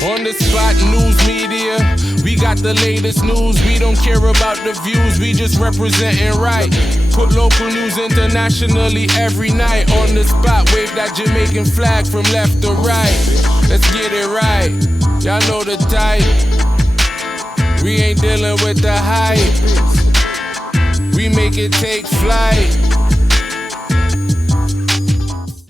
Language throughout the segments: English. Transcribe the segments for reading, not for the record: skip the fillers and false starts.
On the spot news media, we got the latest news. We don't care about the views, we just representing right. Put local news internationally every night. On the spot, wave that Jamaican flag from left to right. Let's get it right, y'all know the type. We ain't dealing with the hype. We make it take flight.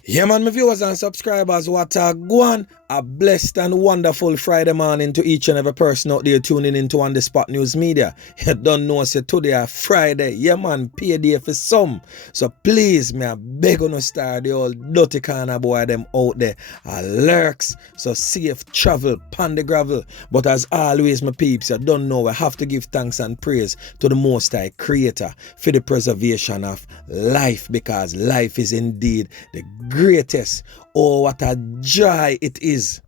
Yeah man, my viewers and subscribers, what a go on. A blessed and wonderful Friday morning to each and every person out there tuning into On The Spot News Media. You don't know, say today a Friday. Yeah man, payday for some. So please, me I beg on to start the old dirty corner boy them out there. Lurks. So safe travel, pan the gravel. But as always, my peeps, you don't know, I have to give thanks and praise to the Most High Creator for the preservation of life, because life is indeed the greatest. Oh, what a joy it is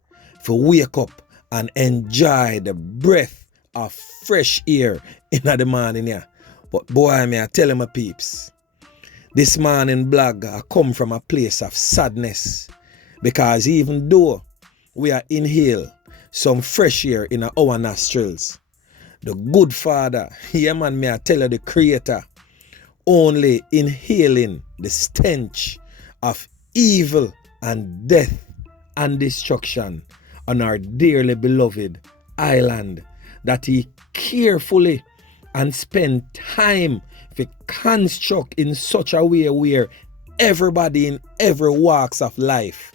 to wake up and enjoy the breath of fresh air in the morning here. But boy, me I tell you my peeps, this morning blog I come from a place of sadness, because even though we are inhale some fresh air in our nostrils, the good Father, yeah man, me I tell you, the Creator, only inhaling the stench of evil and death and destruction on our dearly beloved island that he carefully and spend time to construct in such a way where everybody in every walks of life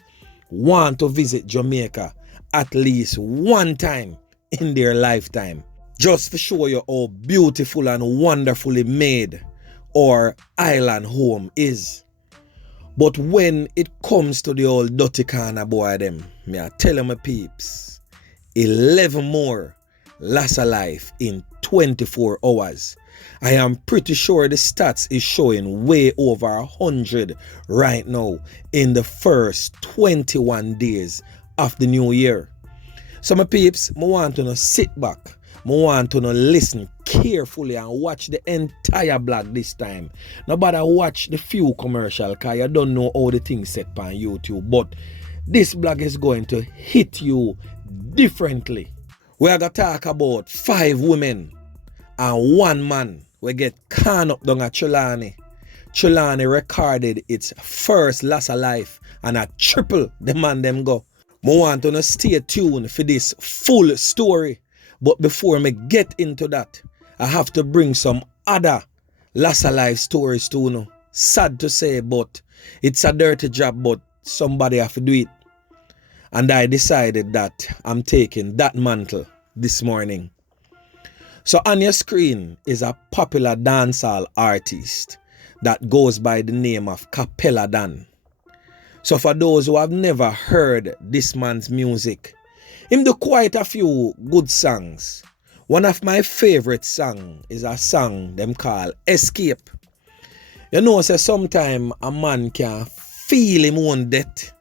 want to visit Jamaica at least one time in their lifetime, just to show you how beautiful and wonderfully made our island home is. But when it comes to the old dirty corner boy them, me I tell them my peeps, 11 more lost a life in 24 hours. I am pretty sure the stats is showing way over 100 right now in the first 21 days of the new year. So my peeps, I want to sit back. I want to listen carefully and watch the entire blog this time. Nobody watch the few commercial, because you don't know how the things set on YouTube. But this blog is going to hit you differently. We are going to talk about 5 women and 1 man we get caught up down at Trelawny. Trelawny recorded its first loss of life and a triple the man them go. I want to stay tuned for this full story. But before me get into that, I have to bring some other loss of life stories too. No? Sad to say, but it's a dirty job, but somebody have to do it. And I decided that I'm taking that mantle this morning. So on your screen is a popular dancehall artist that goes by the name of Kappeladan. So for those who have never heard this man's music, him do quite a few good songs. One of my favorite songs is a song them call Escape. You know, say sometime a man can feel him own death.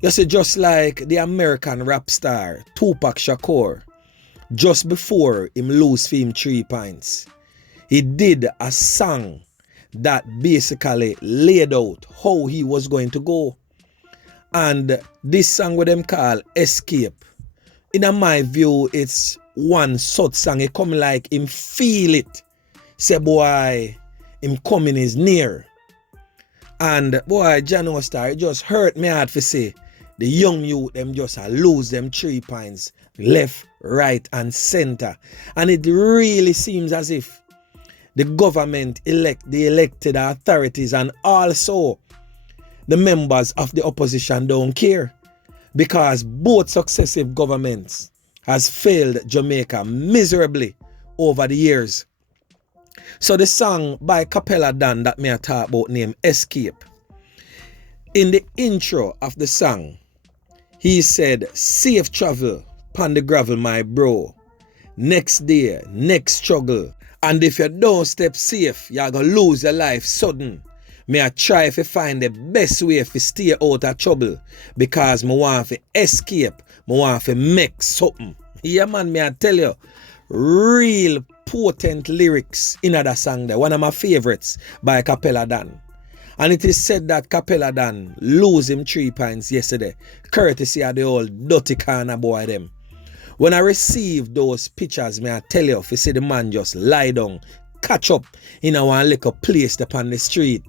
You see, just like the American rap star Tupac Shakur, just before him lose for him 3 points, he did a song that basically laid out how he was going to go. And this song with them call Escape, in my view, it's one such song. It come like him feel it. Say boy, him coming is near. And boy, Jano Star, it just hurt me hard to say the young youth them just lose them 3 points left, right and center. And it really seems as if the government the elected authorities and also the members of the opposition don't care, because both successive governments has failed Jamaica miserably over the years. So the song by Kappeladan that me I talk about named Escape, in the intro of the song, he said, "Safe travel, pon the gravel my bro. Next day, next struggle. And if you don't step safe, you're gonna lose your life sudden. Me I try to find the best way to stay out of trouble, because me want to escape, me want to make something." Yeah man, me I tell you, real potent lyrics in that song there. One of my favorites by Kappeladan. And it is said that Kappeladan lose him 3 points yesterday, courtesy of the old dirty corner boy them. When I received those pictures, may I tell you, if you see the man just lie down, catch up in one little place upon the street,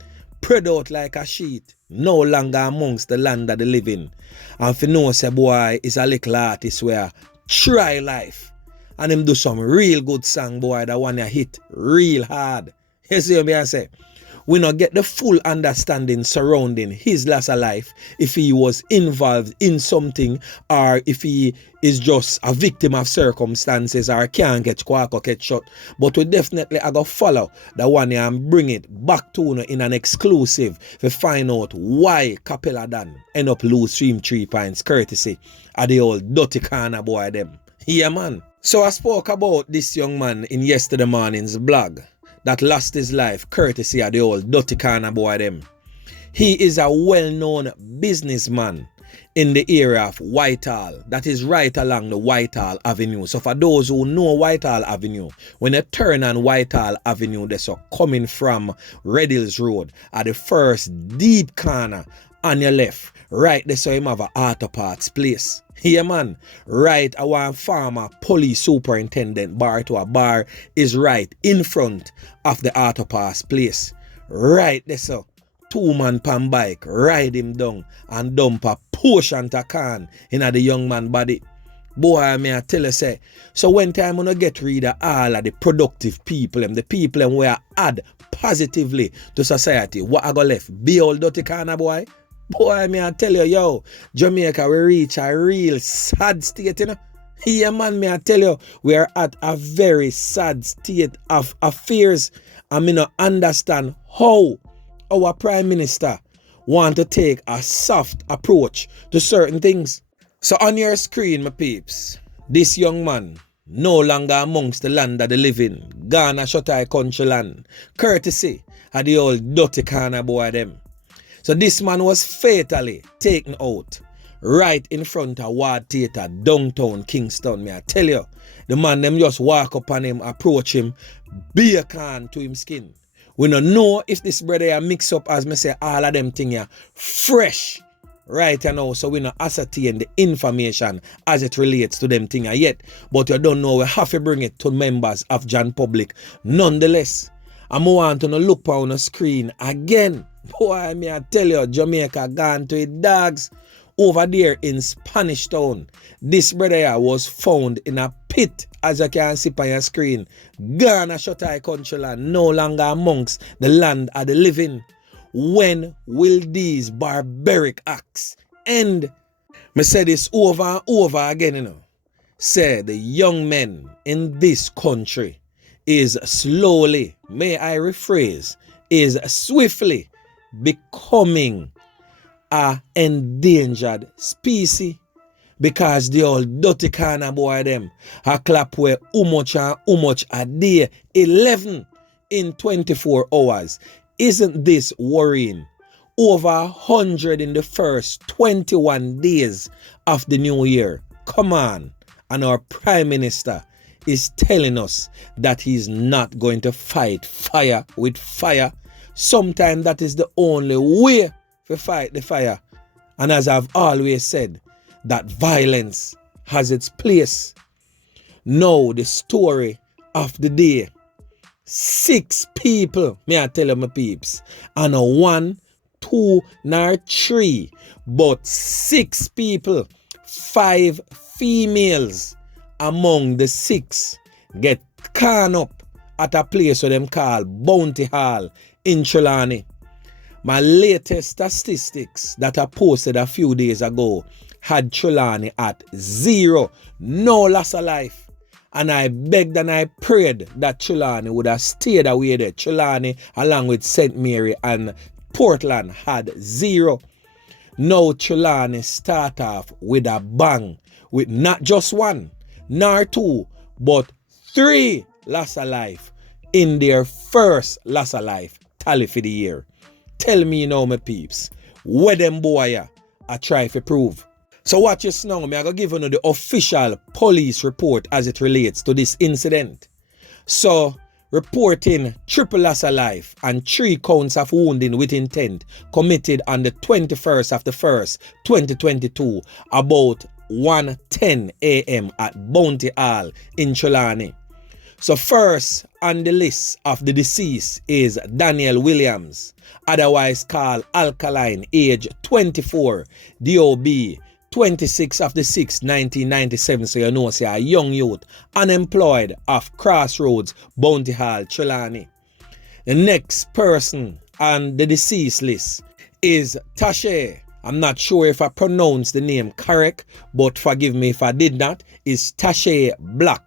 spread out like a sheet, no longer amongst the land of the living. And if you know, say boy, is a little artist where try life. And him do some real good song, boy, that one you hit real hard. You see what I say? We not get the full understanding surrounding his loss of life if he was involved in something or if he is just a victim of circumstances or can't get quack or get shot. But we definitely are going to follow the one and bring it back to you in an exclusive to find out why Kappeladan end up lose stream 3 points courtesy of the old dirty corner boy them. Yeah, man. So I spoke about this young man in yesterday morning's blog that lost his life courtesy of the old dirty corner boy them. He is a well-known businessman in the area of Whitehall, that is right along the Whitehall Avenue. So for those who know Whitehall Avenue, when you turn on Whitehall Avenue, they're so coming from Red Hills Road at the first deep corner on your left, right there so him have a auto parts place. Here man, right a one farmer police superintendent bar to a bar is right in front of the auto parts place. Right there so 2 man pan bike ride him down and dump a portion to can in the young man body. Boy, may I tell you say, so when time when I get rid of all of the productive people and the people and we add positively to society, what I got left? Be all dirty corner boy? Boy, may I tell you, yo, Jamaica we reach a real sad state, you know. Yeah, man, may I tell you, we are at a very sad state of affairs. I mean, not understand how our Prime Minister want to take a soft approach to certain things. So on your screen, my peeps, this young man, no longer amongst the land of the living, gone a shut-eye country land, courtesy of the old dirty corner boy them. So this man was fatally taken out right in front of Ward Theatre, downtown Kingston. May I tell you, the man them just walk up on him, approach him, beer can to him skin. We don't know if this brother mix up, as me say, all of them thing here fresh right now. So we not ascertain the information as it relates to them thing yet. But you don't know, we have to bring it to members of John Public. Nonetheless, I want to look on the screen again. Boy, may I tell you, Jamaica gone to its dogs over there in Spanish Town. This brother here was found in a pit, as you can see on your screen. Gone a shut-eye country land, no longer amongst the land of the living. When will these barbaric acts end? Me say this over and over again, you know. Say the young men in this country is slowly, may I rephrase, is swiftly becoming a endangered species because the old dirty corner boy them a clap where how much a day, 11 in 24 hours. Isn't this worrying? Over 100 in the first 21 days of the new year. Come on. And our Prime Minister is telling us that he's not going to fight fire with fire. Sometimes that is the only way to fight the fire. And as I've always said, that violence has its place. Now the story of the day. 6 people, may I tell you my peeps, and a 1, 2, nor 3, but 6 people, 5 females among the 6 get caught up at a place where them call Bounty Hall in Trelawny. My latest statistics that I posted a few days ago had Trelawny at 0, no loss of life. And I begged and I prayed that Trelawny would have stayed away there. Trelawny, along with St. Mary and Portland, had 0. Now Trelawny start off with a bang, with not just 1, nor 2, but 3 loss of life in their first loss of life tally for the year. Tell me now, my peeps, where them boy I try to prove. So watch this now, I'm going to give you the official police report as it relates to this incident. So, reporting triple loss of life and 3 counts of wounding with intent committed on the 21st of the 1st, 2022, about 1:10 a.m. at Bounty Hall in Trelawny. So first on the list of the deceased is Daniel Williams, otherwise called Alkaline, age 24, DOB, 26 of the 6th, 1997, so you know, say a young youth, unemployed, of Crossroads, Bounty Hall, Trelawny. The next person on the deceased list is Tashe. I'm not sure if I pronounced the name correct, but forgive me if I did not. Is Tashe Black,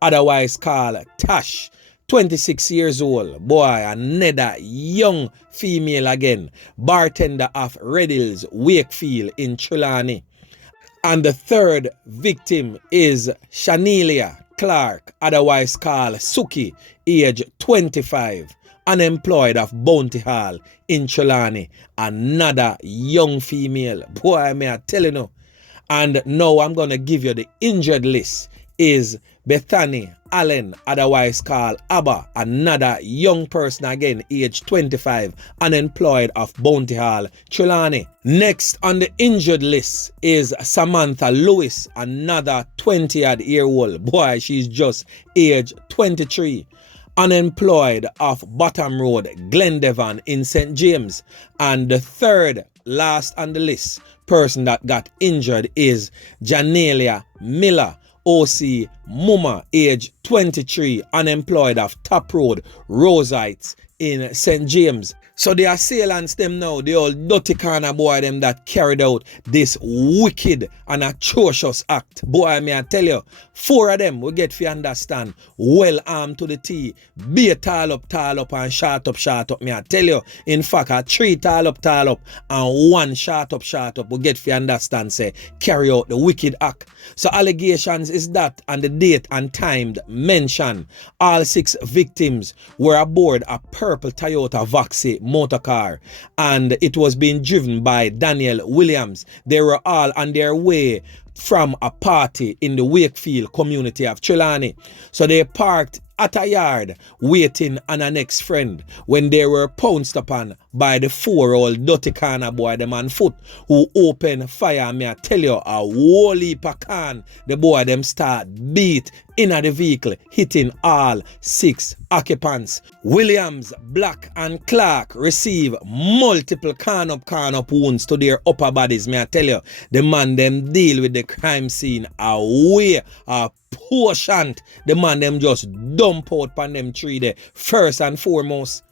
otherwise called Tash, 26 years old. Boy, another young female again, bartender of Red Hills, Wakefield in Trelawny. And the third victim is Shanelia Clark, otherwise called Suki, age 25, unemployed, of Bounty Hall in Trelawny. Another young female. Boy, may I tell you now. And now I'm going to give you the injured list. Is Bethany Allen, otherwise called Abba, another young person again, age 25, unemployed, of Bounty Hall, Trelawny. Next on the injured list is Samantha Lewis, another 20-year-old. Boy, she's just age 23. Unemployed, of Bottom Road, Glendevon in St. James. And the third last on the list person that got injured is Janelia Miller, OC Muma, age 23, unemployed, of Top Road, Rose Heights in St. James. So the assailants them now, the old dirty kind of boy them that carried out this wicked and atrocious act. Boy, may I tell you, 4 of them we get to understand, well armed to the T, be a tall up and shot up, may I tell you. In fact, a 3 tall up and 1 shot up, we get to understand, say, carry out the wicked act. So allegations is that on the date and time mentioned, all 6 victims were aboard a purple Toyota Voxy motor car, and it was being driven by Daniel Williams. They were all on their way from a party in the Wakefield community of Trelawny. So they parked at a yard waiting on a next friend when they were pounced upon by the 4 old dirty corner boy them on foot, who opened fire. Me I tell you, a whole heap of can the boy them start beat in the vehicle, hitting all 6 occupants. Williams, Black and Clark receive multiple can up wounds to their upper bodies. Me I tell you, the man them deal with the crime scene away a portion. The man them just dump out upon them 3 there. First and foremost,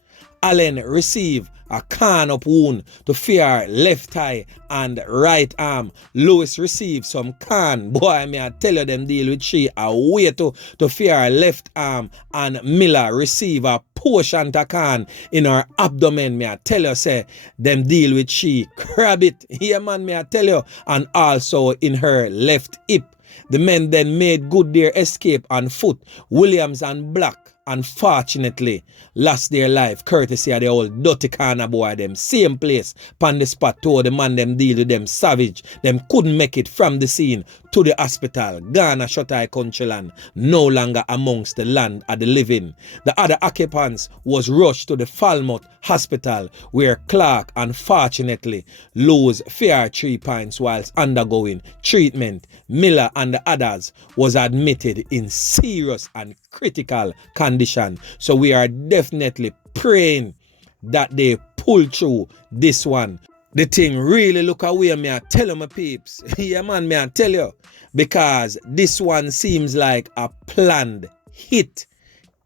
Allen receive a can up wound to fear left thigh and right arm. Lewis received some can. Boy, may I tell you, them deal with she away to fear left arm. And Miller receive a portion to can in her abdomen. May I tell you, say, them deal with she crab it. Here, man, may I tell you. And also in her left hip. The men then made good their escape on foot. Williams and Black, unfortunately, lost their life courtesy of the old dirty corner boy them. Same place, pan the spot to the man them deal with them savage. Them couldn't make it from the scene to the hospital. Ghana Shottai country land, no longer amongst the land of the living. The other occupants was rushed to the Falmouth Hospital, where Clark unfortunately lose fair 3 pints whilst undergoing treatment. Miller and the others was admitted in serious and critical condition. So we are definitely praying that they pull through this one. The thing really look away, me I tell you, my peeps. Yeah, man, me I tell you. Because this one seems like a planned hit.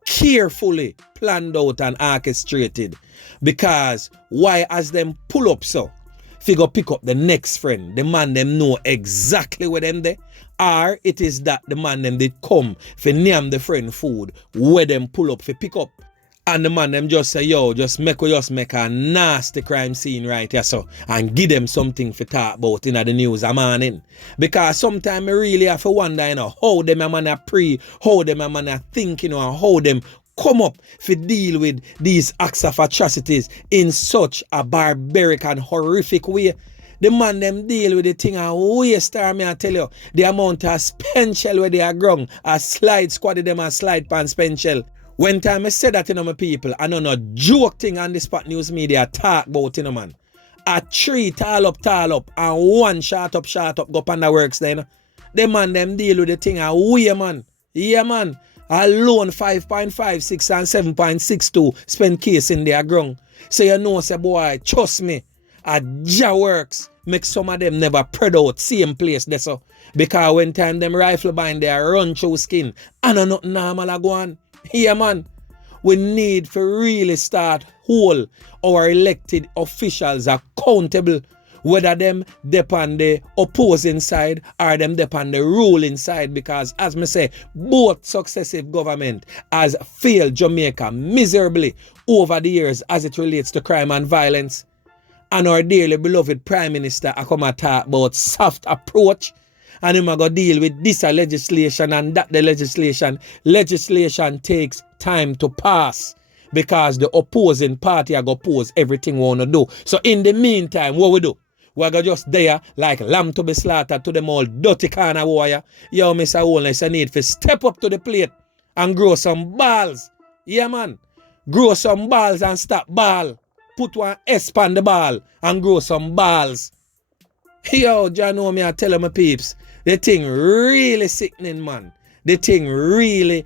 Carefully planned out and orchestrated. Because why as them pull up so? Figure pick up the next friend. The man them know exactly where them there. Or it is that the man them did come for name the friend food where them pull up for pick up. And the man them just say, yo, just make a nasty crime scene right here, so, and give them something for talk about in the news a morning. Because sometimes I really have to wonder, you know, how them a man a pray, how them a man a think, you know, and how them come up to deal with these acts of atrocities in such a barbaric and horrific way. The man them deal with the thing and waste, me I tell you, the amount of spent shell where they are grung, a slide squad them a slide pan spent shell. When time I said that, you know, my people, I know no joke thing on the Spot News Media talk about, you know, man. A 3 tall up, and 1 shot up, go up on the works there, you know. Them man them deal with the thing away, man. Yeah, man. Alone 5.56 and 7.62 spend case in their ground. So you know, say boy, trust me, a ja works. Make some of them never spread out same place there so. Because when time them rifle bind their run through skin, and not normal a go on. Yeah, man. We need to really start hold our elected officials accountable, whether them depend the opposing side or them depend the ruling side, because as me say, both successive government has failed Jamaica miserably over the years as it relates to crime and violence. And our dearly beloved Prime Minister I come and talk about soft approach, and him a go deal with this legislation and that the legislation. Legislation takes time to pass because the opposing party are going to oppose everything we want to do. So in the meantime, what we do? We're going to just there like lamb to be slaughtered to them all dirty corner warrior. Yo, Mr. Holness, I need to step up to the plate and grow some balls. Yeah, man. Grow some balls and stop ball. Put one S on the ball and grow some balls. Yo, John, know me, I tell my peeps, the thing really sickening, man. The thing really,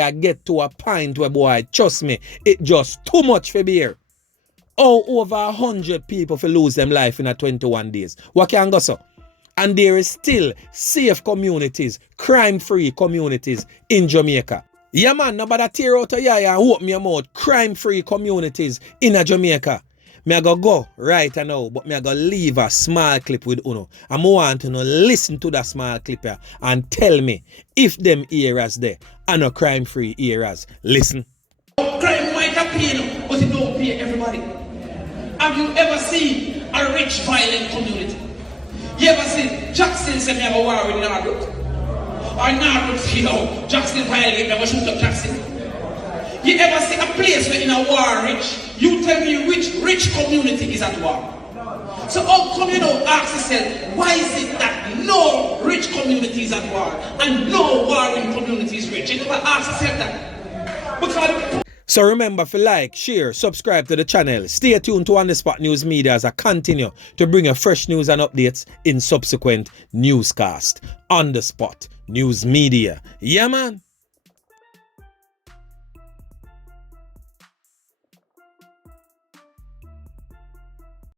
I get to a point where, boy, trust me, it just too much for beer. Oh, over 100 people for lose them life in a 21 days. What can go so? And there is still safe communities, crime-free communities in Jamaica. Yeah, man, nobody tear out a yaya and open your mouth. Crime-free communities in a Jamaica. Me I go right now, but me I go leave a small clip with Uno. And I want to listen to that small clip here and tell me if them areas there are no crime-free areas. Listen. Crime might have pain, but it don't pay everybody. Have you ever seen a rich, violent community? You ever seen Jackson say me have a war with Narut? Or Narut, you know, Jackson violent, never shoot up Jackson. You ever see a place where in a war rich? You tell me which rich community is at war. So how come you don't ask yourself, why is it that no rich community is at war and no warring community is rich? You never ask yourself that. Because so remember to like, share, subscribe to the channel. Stay tuned to On The Spot News Media as I continue to bring you fresh news and updates in subsequent newscast. On The Spot News Media. Yeah, man.